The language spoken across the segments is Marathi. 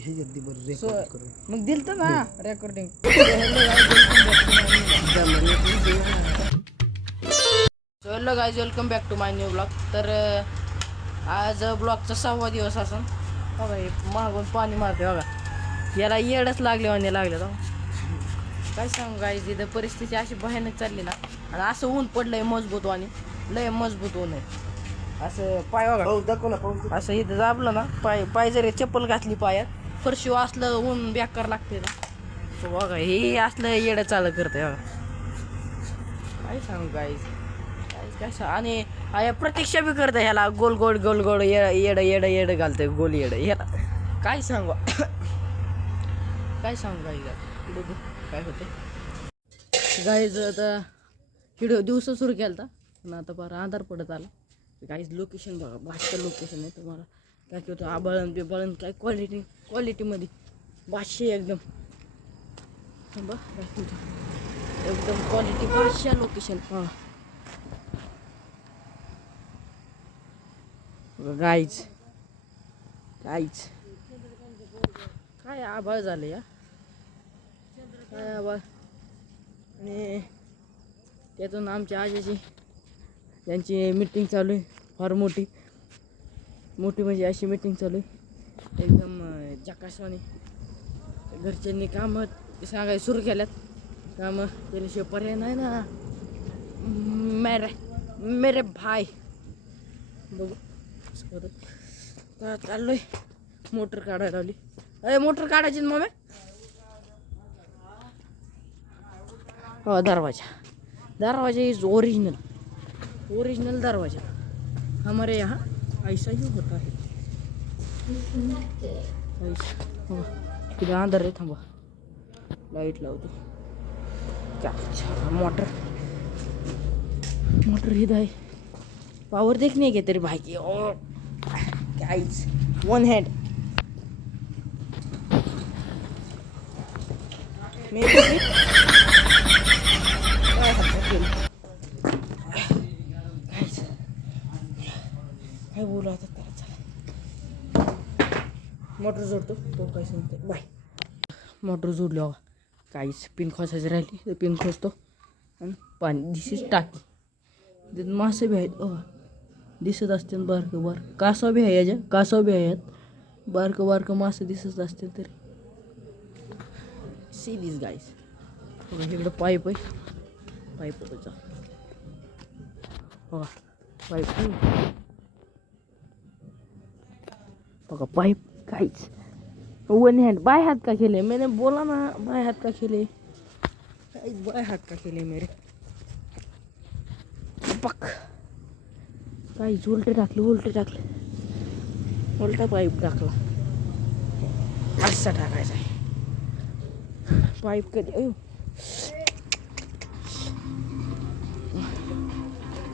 हे जल्दी बरं सो रेकॉर्ड करून मग दिल तर ना recording. So hello guys, welcome back to my new blog. तर आज ब्लॉगचा 6वा दिवस असून बघा हे मागून पाणी मारते बघा. याला येडच लागले आणि लागले तर काय सांगू गाईज, इथं परिस्थिती अशी भयानक चालली ना. आणि असं ऊन पडलंय मजबूत आणि लय मजबूत ऊन आहे. असं पाय बघा पाऊस दाखव ना पाऊस असं इथं दाबलं ना पाय जरी चप्पल घातली पायात फरशी असलं ऊन बेकार लागते ना. तो बघा हे असलं येडं चालू करतंय बघा. काय सांगू गाईज काय सांग. आणि प्रतीक्षा बी करतं ह्याला गोल गोल गोल गोल येडं येडं येडं घालतंय गोल येडं ह्याला. काय सांगू काय सांगू गाईज, बघू काय होते गाईज. आता व्हिडिओ दिवस सुरू केला पण आता बरं अंधार पडत आला. गाईज लोकेशन बघा, भाषा लोकेशन आहे तुम्हाला काय होतं. आबळण बिबळण काय क्वालिटीमध्ये भाष्य एकदम एकदम क्वालिटी भाषा लोकेशन. हां गाईज काय आभाळ झालं या, काय आभाळ. आणि त्यातून आमच्या आजीची त्यांची मीटिंग चालू आहे, फार मोठी म्हणजे अशी मीटिंग चालू आहे एकदम जकासवानी. घरच्यांनी कामं सांगायला सुरू केल्यात, कामं केल्याशिवाय पर्याय नाही ना मेरे भाई. बघू चाललोय मोटर काढायला लावली. अरे मोटर काढायची ना मम्मी. हो दरवाजा इज ओरिजिनल दरवाजा हमारे यहाँ ऐसा ही होता है. तिला अंधार आहे, थांबा लाईट लावतो. मोटर ही आहे, पावर देखने के तेरे भाई की. और गाइस वन हैंड काय बोलू आता त्याला. चला मोटर जोडतो तो काय सांगतो. बाय मोटर जोडली बघा. काहीच पिन खोसायची राहिली तर पिन खोसतो आणि पाणी दिसेच टाकी. त्यात मासे बी आहेत दिसत असतील बारकं कासव बी आहे, याच्या कासव बी आहेत बारकं मासे दिसत असतील तरी. सी दिस गाईस. इकडं पाईप आहे, पाईप बघा पाईप काहीच. वन हँड बाय हाथ का खेले मैंने बोला ना, बाय हाथ का खेले बाय हाथ का खेले मेरे पक. काहीच उलटे टाकले उलटा पाईप टाकला. असा टाकायचा आहे पाईप.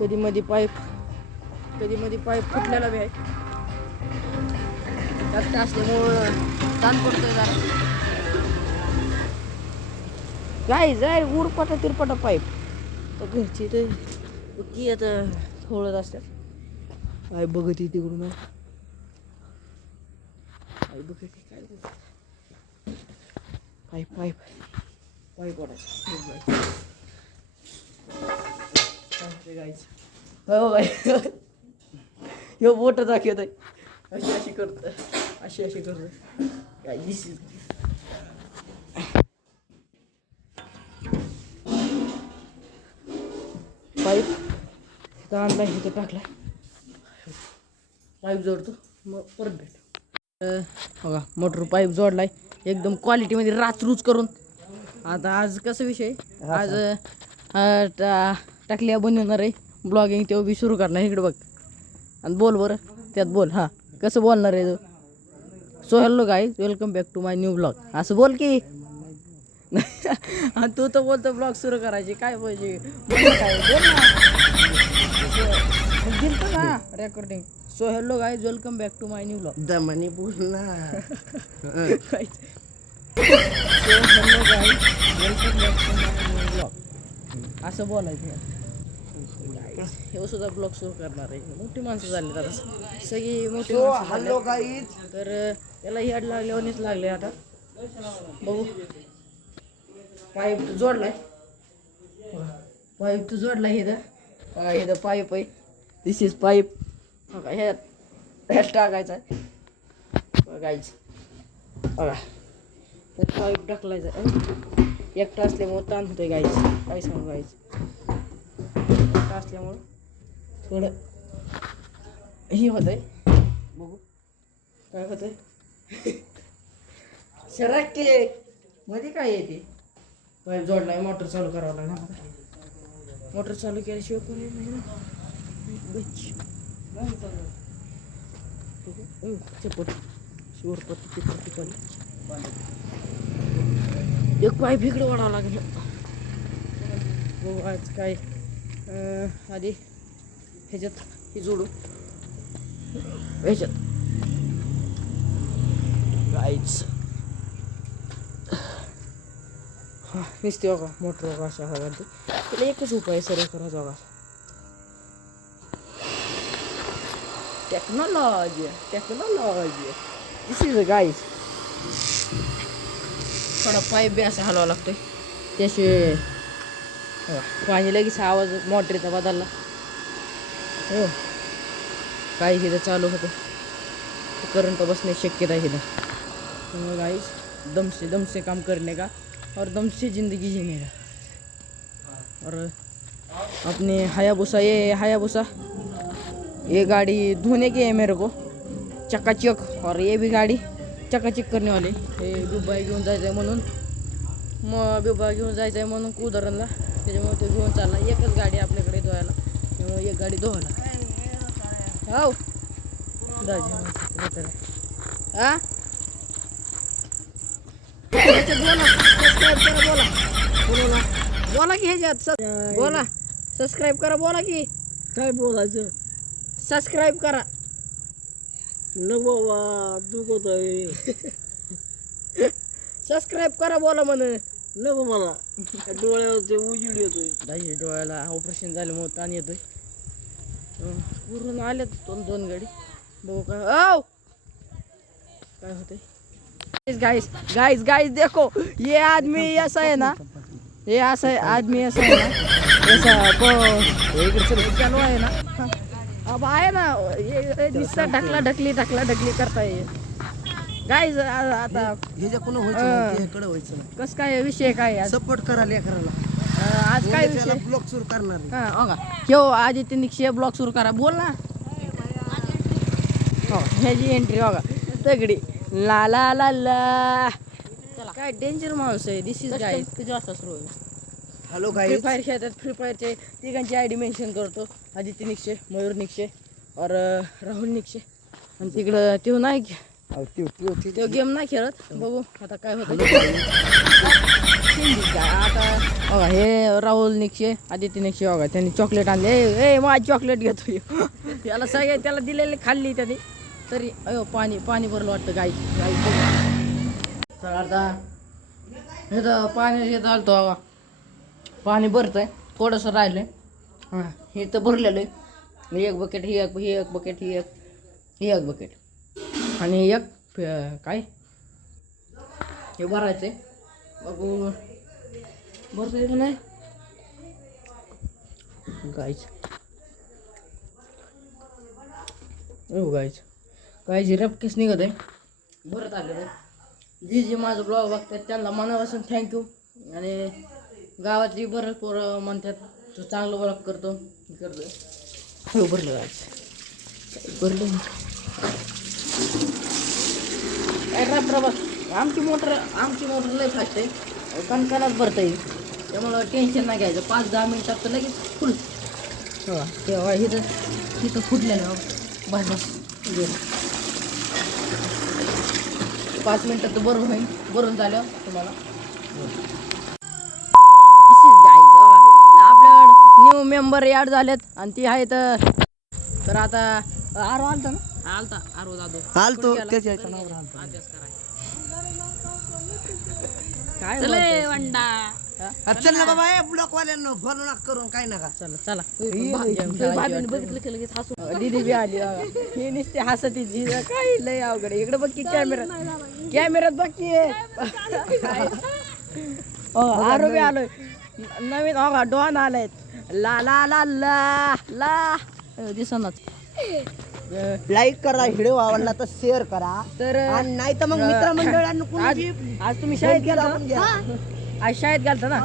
कधी मध्ये पाईप फुटलेला बी आहे. जास्त असल्यामुळं ताण पडतोय जरा. काय जाय उरपाटा तिरपाटा पाईप तर घरची तर की आता थोडत असतात. काय बघत तिकडून काय बघत काय पाईप ओढायचं ह्यो बोट दाखवत आहे. अशी करतो काय दिसेल. पाईप आणला इथं टाकला, पाईप जोडतो मग परत भेट. बघा मोटर पाईप जोडलाय एकदम क्वालिटीमध्ये राचरूच करून. आता आज कसं विषय, आज टाकल्या बनवणार आहे ब्लॉगिंग, तेव्हा बी सुरू करणार. इकडे बघ आणि बोल बरं त्यात बोल. हां कसं बोलणार आहे तू. So hello guys, welcome back to my new blog असं बोल की. आणि तू तर बोलतो ब्लॉग सुरू करायची काय पाहिजे काय बोल ना recording. So hello guys, welcome back to my new blog. दमाने बोल ना. So hello guys, welcome back to my new blog असं बोलायचं. हे सुद्धा ब्लॉग सुरू करणार आहे. मोठी माणसं झाली आता सगळी मोठी माणसं झाली. हॅलो गाईज, तर त्याला हेड लागल्यावरच लागले आता बघू. पाईप जोडलाय, पाईप तर जोडलाय. इथं पाईप आहे. दिस इज पाईप. ह्यात टाकायचा आहे बघायचं. बघा त्यात पाईप टाकलायचा. एकटा असल्यामुळं ताण होतोय गाईच. काय सांगू गाईच, एकटा असल्यामुळं थोडं हे होतंय. बघू काय होतंय. शराक के मध्ये काय येते. पाईप जोडलाय. मोटर चालू करावं लागणार. मोटर चालू केल्याशिवाय पण येत नाही ना. चपट शिवरपट्टी एक पाईप इकडे वाढावं लागेल. हो आज काय आधी ह्याच्यात हे जोडू ह्याच्यात गाईच. हां नुसते बघा मोटर बघा अशा हवा त्याला एकच उपाय सर्व करायचा बघा. Technology this is guys. थोडा पाईप बी असा हलवावा लागतोय त्याशिवाय पाणी लगेच आवाज मोटरीचा बदलला. हो काही तिथं चालू होतं. करंट बसण्याची शक्यता आहे तिथं. गाईज दम से काम करने का और दम से ज़िंदगी जीने का. और अपने हायाबुसा ये गाड़ी धोने की है मेरे को चकाचक. और ये भी गाड़ी चकाचक करने वाली. हे बिब्बा घेऊन जायचं आहे म्हणून बिब्बा घेऊन जायचं आहे म्हणून उदाहरणला त्याच्यामुळे तो घेऊन चालला. एकच गाडी आपल्याकडे धुवायला त्यामुळे एक गाडी धुवायला. हो हां बोला की ह्याच्यात बोला. सबस्क्राईब करा. बोला की काय बोलायचं. सबस्क्राईब करा. नको बाबा दुखत आहे. सबस्क्राईब करा बोला म्हण. नको मला डोळ्यावर ते उजीड येतोय. दाजी डोळ्याला ऑपरेशन झाल्यामुळे ताण येतोय. पूर्ण आल्यात दोन गाडी. बघू काय काय होते. गाइस देखो ये आदमी ऐसा है ना. ये ऐसा आदमी ऐसा है ना ऐसा इकडे चालू आहे ना. अब आहे ना ये नुसता ढकला ढकली करताय गाईज. आता ह्याच्याकडून व्हायचं कडे व्हायचं नाही. कसं काय विषय काय आज सपोर्ट करा लेकराला. आज काय विषय ब्लॉग सुरू करणार. हां हो आदित्य निक्षे ब्लॉग सुरू करा. बोल ना. हो ह्याची एंट्री बघा तगडी. ला ला ला ला. काय डेंजर माणूस आहे. दिस इज गाईज. किती वाजता सुरू होईल. Hello free guys. फायर खेळतात. फ्री फायरचे तिघांची आयडी मेन्शन करतो. आदित्य निक्षे, मयूर निक्षे और राहुल निक्षे. आणि तिकडं तो नाही तो गेम नाही खेळत. बघू आता काय होतं. आता बघा हे राहुल निक्षे आदित्य निक्षे बघा त्यांनी चॉकलेट आणले. ए माझी चॉकलेट घेतो. त्याला सगळे त्याला दिलेले खाल्ली त्यांनी तरी अयो पाणी भरलं वाटतं गाई. तर आता हे तर पाणी हे चालतो बघा. पाणी भरतंय थोडंसं राहिलंय. हां हे तर भरलेलं आहे. एक बकेट ही एक बकेट ही एक बकेट आणि एक काय हे भरायचं आहे. बघू भरतंय का नाही गाईच. हो गाईच रपकेस निघत आहे. भरत आलेलं आहे. जी माझं ब्लॉग बघतात त्यांना मनापासून थँक्यू. आणि गावातली बरं पोरं म्हणतात तू चांगलं ब्लॉग करतो. हो भरलं गाईच भरलं. काय रात्रभर आमची मोटर लय फास्ट आहे. कणकणात भरता येईल त्यामुळं टेन्शन नाही घ्यायचं. 5-10 मिनिटात तर लगेच फुल. हो तेव्हा इथं फुटलेलं बस गेलं. 5 मिनिटात तर बरोबर होईल. भरून झालं तुम्हाला. आपल्याकडं न्यू मेंबर ॲड झालेत आणि ती आहेत. तर आता आरो आलता ना. आरो जाधव आलतो त्याच्या काय वंडा चल ना बाबा ब्लॉकवाल्यांना फॉलो नका करून काय नका. चला चला भाभीने बघितलं की लगेच हसू दीदी बी आली बघा. ही नुसती हसत काय लय अवघड आहे. इकडे बघ की कॅमेऱ्यात बघ की आरोग्य आलोय नवीन हो डॉन आलाय ला ला ला ला ला दिसनाच. लाईक करा, व्हिडिओ आवडला तर शेअर करा. तर आणि नाही तर मग मित्रमंडळांना आज तुम्ही शाळेत गेलता आज शाळेत गेलता ना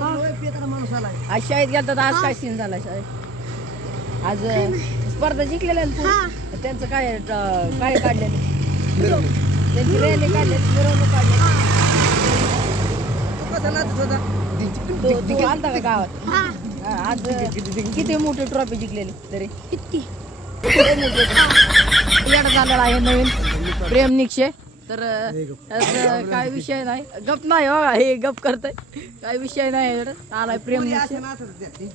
माणूस आला आज शाळेत गेलता तर आज काय सीन झाला शाळेत आज स्पर्धा जिंकलेल्या त्यांचं काय काय काढले त्यांची रॅली काढली मिरवणूक काढली. कसं नाचत होता तू आलता का गावात आज किती मोठी ट्रॉफी जिंकलेली तरी येडा झालेला आहे नवीन प्रेम निक्षे. तर त्यात काय विषय नाही गप नाही हो हे गप करतय काय विषय नाही आलाय प्रेम निक्षे.